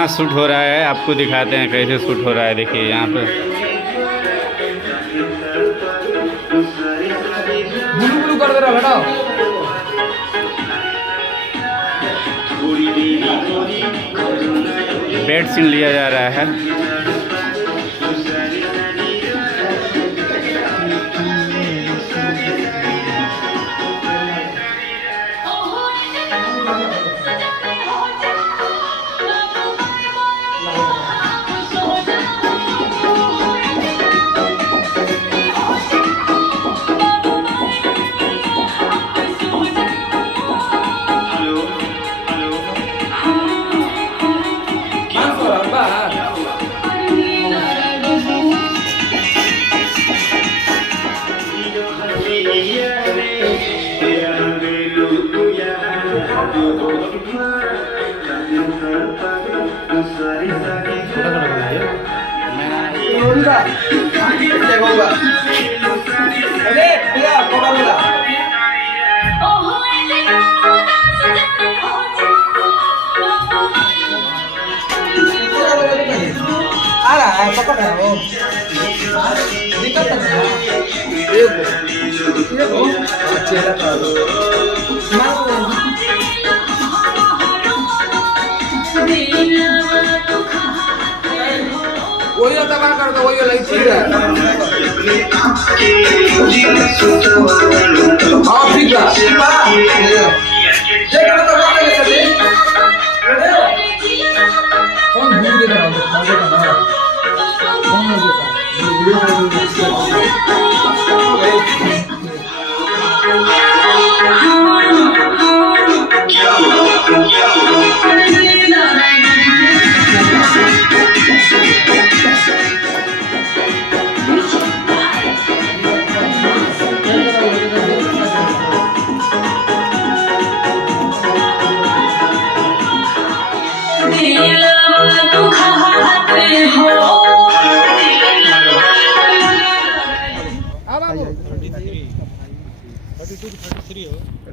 कितना शूट हो रहा है आपको दिखाते हैं, कैसे शूट हो रहा है। देखिए यहाँ पे ब्लू ब्लू कर दे रहा बेटा। बेड सीन लिया जा रहा है। अरे भैया कोका बोला आ रहा है, पकड़ रहा है वो, दिक्कत नहीं है। ये वो चेहरा का वही दबा कर दो, वही लाइट ठीक है। हाँ ठीक है, देख लो तो बात है सर। कौन भूल गया ना, कौन हो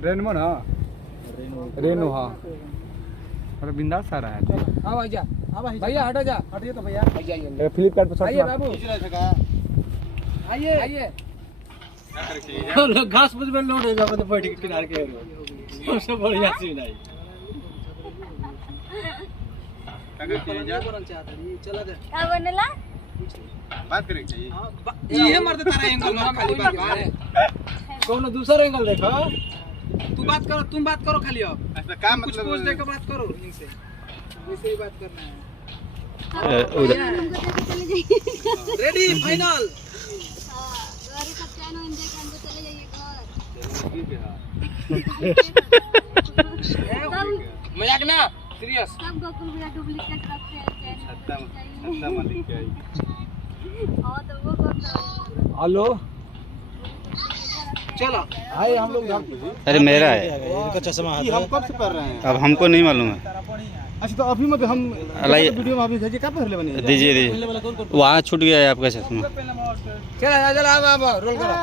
रेनमो ना, रेनो हाँ, अरे बिंदास आ रहा है। हाँ भैया, भैया हटो जा, हटिए तो भैया। फ्लिपकार्ट पर आइए बाबू, आइए आइए। घास फूस में लोड हो जाओ तो बैठ के किनारे के सबसे बढ़िया सीन है। चला दे क्या बनेला बात करेंगे चाहिए। ये मर्द तारा एंगल में खाली बात कर, कौन दूसरा एंगल देखो। तू बात करो, तुम बात करो खाली। अब ऐसा काम मतलब कुछ पूछ दे के बात करो इनसे, वैसे ही बात करना है। Ready final. गाड़ी का चैन एंजॉय करके चले जाइए घर। मजाक ना, सीरियस। सब गोकुल भैया डुप्लीकेट रखते हैं चैन। छत्ता मालिक के हां तो वो कौन था? हेलो चलो आए हम लोग। अरे मेरा है, इनका चश्मा है। हम कब से कर रहे हैं? अब हमको नहीं मालूम है। अच्छा तो अभी मत हम वीडियो में अभी भेजिए, कब पहले बने दीजिए दीजिए, वहाँ छूट गया है आपका चश्मा। चला चला अब रोल करो।